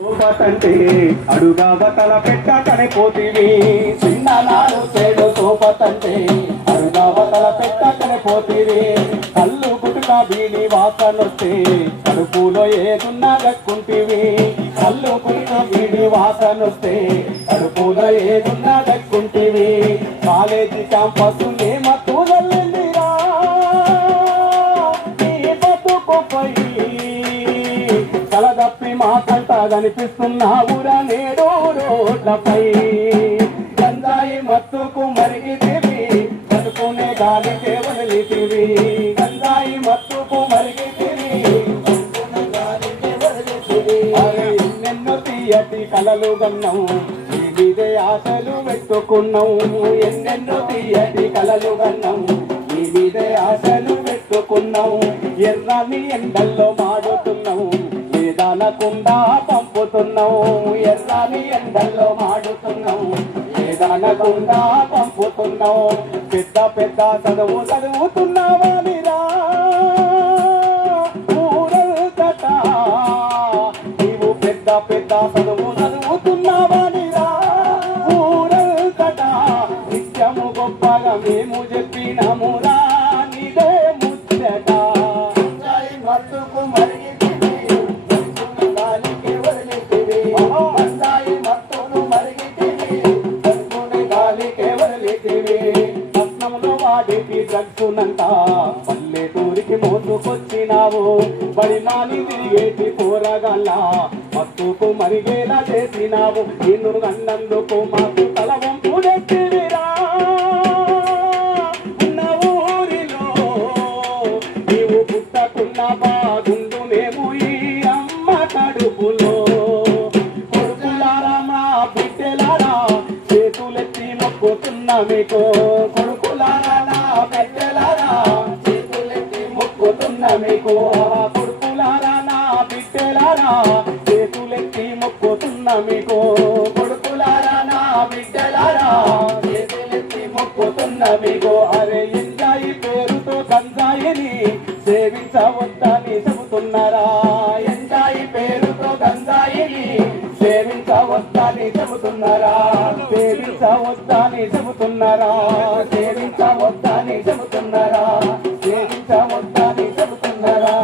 సోపతంటే అడుగావ తల పెట్టకనే పోతివి చిన్ననాడు చెడు సోపతంటే అడుగావ తల పెట్టకనే పోతివి కళ్ళు గుటుక బీడి వాసనొస్తే కడుపులో ఏదున్నా దక్కుంటివి కళ్ళు గుటుక బీడి వాసనొస్తే కడుపులో ఏదున్నా దక్కుంటివి కాలేజీ క్యాంపస్ ఏమత్తు వెళ్ళిందిరా నీ బతుకుపై కలదప్పి మా కంట కనిపిస్తున్నావురా నేడు రోడ్లపై గంజాయి మత్తుకు మరిగితివి బతుకునే గాలికే వదిలితివి గంజాయి మత్తుకు మరిగితివి బతుకునే గాలికే వదిలితివి అరే ఎన్నెన్నో తీయటి కలలు గన్నావు నీదే ఆశలు పెట్టుకున్నావు ఎన్నెన్నో తీయటి కలలు గన్నావు నీదే ఆశలు పెట్టుకున్నావు ఎర్రని ఎండల్లో మాడుతున్నావు ఏదనకుండా పంపుతున్నావు ఎర్రని ఎండల్లో మాడుతున్నావు ఏదనకుండా పంపుతున్నావు పెద్ద పెద్ద చదువుతున్నావానిరా ఊరంతట నీవు పెద్ద పెద్ద చదువుతున్నావానిరా ఊరంతట నిత్యము గొప్పగా మేము చెప్పినమురా నీదే ముచ్చట మత్తుకు మరిగి డ్రగ్సునంతా పల్లెటూరికి మోసుకొచ్చినావు బడి నాని తిరిగేటి పోరగల్లా మత్తుకు మరిగేలా చేసినావు నిన్ను అన్నందుకు మాకు తల వంపు తెచ్చివిరా ఉన్న ఊరిలో నీవు పుట్టకున్న బాగుండు మేము ఈ అమ్మ కడుపులో కొడుకులారా మా బిడ్డలారా చేతులెత్తి మొక్కుతున్నా మీకు కొడుకులారా బిడ్డలారా చేతులెత్తి మొక్కుతున్నా మీకు కొడుకులారా నా బిడ్డలారా చేతులెత్తి మొక్కుతున్నా మీకు కొడుకులారా నా బిడ్డలారా చేతులెత్తి మొక్కుతున్నా మీకు అరే ఎంజాయి పేరుతో గంజాయిని సేవించవద్దని చెబుతున్నారా ఎంజాయి పేరుతో గంజాయిని సేవించవద్దని చెబుతున్నారా సేవించవద్దని చెబుతున్నారా సేవించవద్దని చెబుతున్నారా సేవించవద్దని చెబుతున్నారా